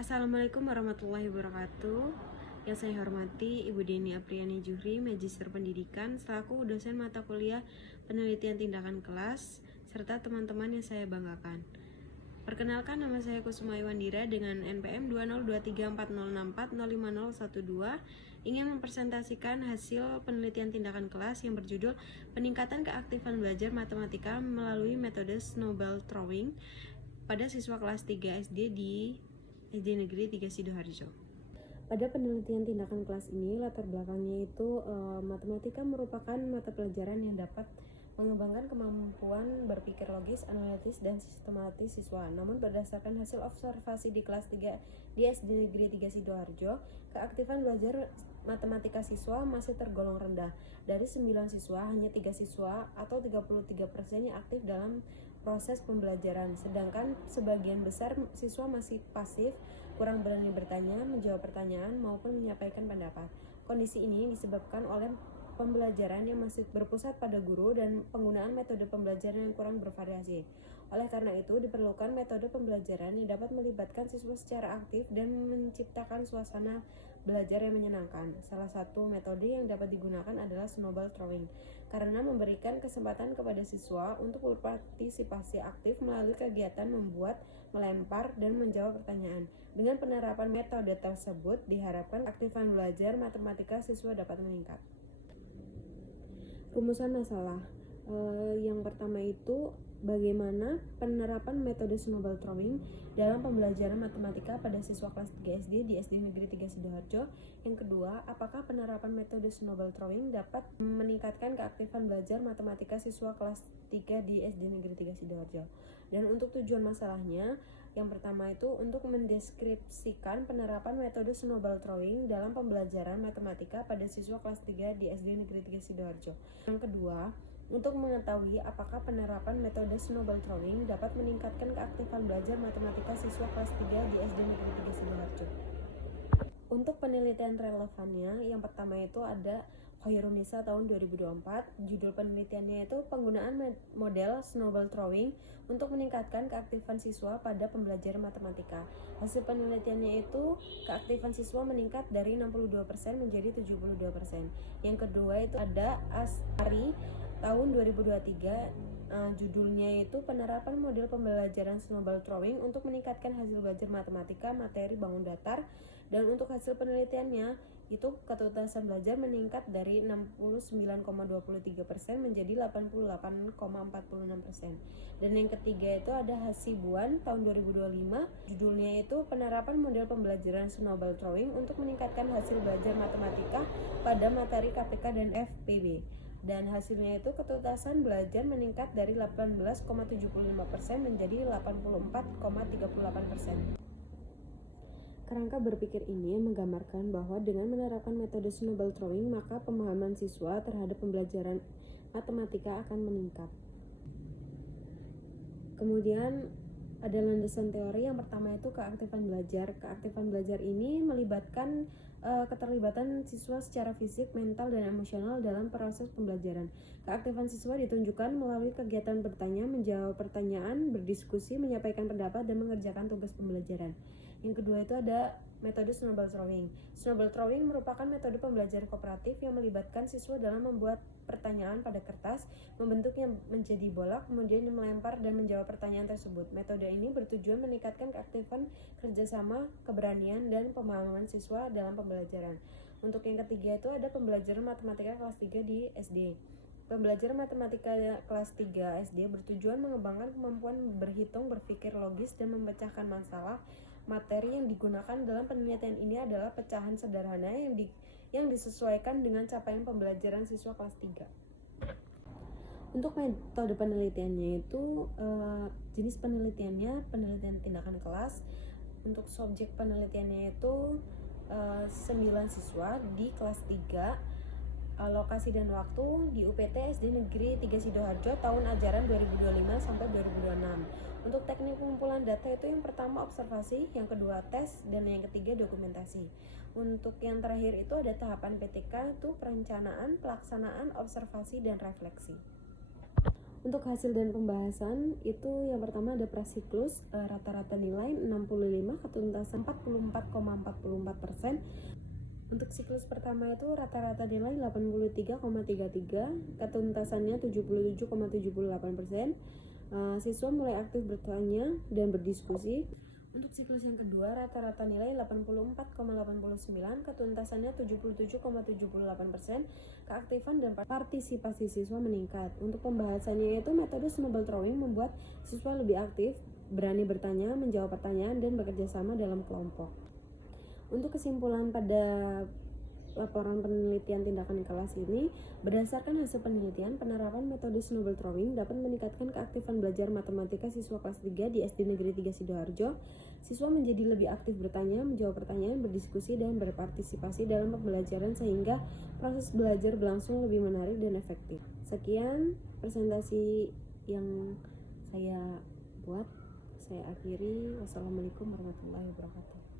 Assalamualaikum warahmatullahi wabarakatuh. Yang saya hormati Ibu Deni Apriani Juhri, Magister Pendidikan, selaku dosen mata kuliah penelitian tindakan kelas, serta teman-teman yang saya banggakan. Perkenalkan, nama saya Kusuma Iwandira dengan NPM 2023406405012, ingin mempresentasikan hasil penelitian tindakan kelas yang berjudul Peningkatan Keaktifan Belajar Matematika melalui metode Snowball Throwing pada siswa kelas 3 SD di SD Negeri 3 Sidoarjo. Pada penelitian tindakan kelas ini, latar belakangnya itu matematika merupakan mata pelajaran yang dapat mengembangkan kemampuan berpikir logis, analitis, dan sistematis siswa. Namun berdasarkan hasil observasi di kelas 3 di SD Negeri 3 Sidoarjo, keaktifan belajar matematika siswa masih tergolong rendah. Dari 9 siswa, hanya 3 siswa atau 33% yang aktif dalam proses pembelajaran, sedangkan sebagian besar siswa masih pasif, kurang berani bertanya, menjawab pertanyaan, maupun menyampaikan pendapat. Kondisi ini disebabkan oleh pembelajaran yang masih berpusat pada guru dan penggunaan metode pembelajaran yang kurang bervariasi. Oleh karena itu, diperlukan metode pembelajaran yang dapat melibatkan siswa secara aktif dan menciptakan suasana belajar yang menyenangkan. Salah satu metode yang dapat digunakan adalah snowball throwing, karena memberikan kesempatan kepada siswa untuk berpartisipasi aktif melalui kegiatan membuat, melempar, dan menjawab pertanyaan. Dengan penerapan metode tersebut, diharapkan aktifan belajar matematika siswa dapat meningkat. Rumusan masalah yang pertama itu bagaimana penerapan metode snowball throwing dalam pembelajaran matematika pada siswa kelas 3 SD di SD Negeri 3 Sidoarjo. Yang kedua, apakah penerapan metode snowball throwing dapat meningkatkan keaktifan belajar matematika siswa kelas 3 di SD Negeri 3 Sidoarjo. Dan untuk tujuan masalahnya, yang pertama itu untuk mendeskripsikan penerapan metode snowball throwing dalam pembelajaran matematika pada siswa kelas 3 di SD Negeri 3 Sidoarjo. Yang kedua, untuk mengetahui apakah penerapan metode snowball throwing dapat meningkatkan keaktifan belajar matematika siswa kelas 3 di SD Negeri 3 Sidoarjo. Untuk penelitian relevannya, yang pertama itu ada Khairunisa tahun 2024. Judul penelitiannya itu penggunaan model snowball throwing untuk meningkatkan keaktifan siswa pada pembelajaran matematika. Hasil penelitiannya itu keaktifan siswa meningkat dari 62% menjadi 72%. Yang kedua itu ada Asari tahun 2023. Judulnya itu penerapan model pembelajaran snowball throwing untuk meningkatkan hasil belajar matematika materi bangun datar, dan untuk hasil penelitiannya itu ketuntasan belajar meningkat dari 69,23% menjadi 88,46%. Dan yang ketiga itu ada Hasibuan tahun 2025. Judulnya itu penerapan model pembelajaran snowball throwing untuk meningkatkan hasil belajar matematika pada materi KPK dan FPB. Dan hasilnya itu ketuntasan belajar meningkat dari 18,75% menjadi 84,38%. Kerangka berpikir ini menggambarkan bahwa dengan menerapkan metode snowball throwing, maka pemahaman siswa terhadap pembelajaran matematika akan meningkat. Kemudian ada landasan teori. Yang pertama itu keaktifan belajar. Keaktifan belajar ini melibatkan keterlibatan siswa secara fisik, mental, dan emosional dalam proses pembelajaran. Keaktifan siswa ditunjukkan melalui kegiatan bertanya, menjawab pertanyaan, berdiskusi, menyampaikan pendapat, dan mengerjakan tugas pembelajaran. Yang kedua itu ada metode snowball throwing. Snowball throwing merupakan metode pembelajaran kooperatif yang melibatkan siswa dalam membuat pertanyaan pada kertas, membentuknya menjadi bola, kemudian melempar dan menjawab pertanyaan tersebut. Metode ini bertujuan meningkatkan keaktifan kerjasama, keberanian, dan pemahaman siswa dalam pembelajaran. Untuk yang ketiga itu ada pembelajaran matematika kelas 3 di SD. Pembelajaran matematika kelas 3 SD bertujuan mengembangkan kemampuan berhitung, berpikir logis, dan memecahkan masalah. Materi yang digunakan dalam penelitian ini adalah pecahan sederhana yang disesuaikan dengan capaian pembelajaran siswa kelas 3. Untuk metode penelitiannya itu jenis penelitiannya penelitian tindakan kelas. Untuk subjek penelitiannya itu 9 siswa di kelas 3. Lokasi dan waktu di UPT SD Negeri 3 Sidoarjo tahun ajaran 2025 sampai 2026. Untuk teknik pengumpulan data itu yang pertama observasi, yang kedua tes, dan yang ketiga dokumentasi. Untuk yang terakhir itu ada tahapan PTK, itu perencanaan, pelaksanaan, observasi, dan refleksi. Untuk hasil dan pembahasan itu yang pertama ada prasiklus, rata-rata nilai 65, ketuntasan 44,44%. Untuk siklus pertama itu rata-rata nilai 83,33, ketuntasannya 77,78%. Siswa mulai aktif bertanya dan berdiskusi. Untuk siklus yang kedua rata-rata nilai 84,89, ketuntasannya 77,78%. Keaktifan dan partisipasi siswa meningkat. Untuk pembahasannya itu metode snowball throwing membuat siswa lebih aktif, berani bertanya, menjawab pertanyaan, dan bekerja sama dalam kelompok. Untuk kesimpulan pada laporan penelitian tindakan kelas ini, berdasarkan hasil penelitian, penerapan metode snowball throwing dapat meningkatkan keaktifan belajar matematika siswa kelas 3 di SD Negeri 3 Sidoarjo. Siswa menjadi lebih aktif bertanya, menjawab pertanyaan, berdiskusi, dan berpartisipasi dalam pembelajaran sehingga proses belajar berlangsung lebih menarik dan efektif. Sekian presentasi yang saya buat. Saya akhiri. Wassalamualaikum warahmatullahi wabarakatuh.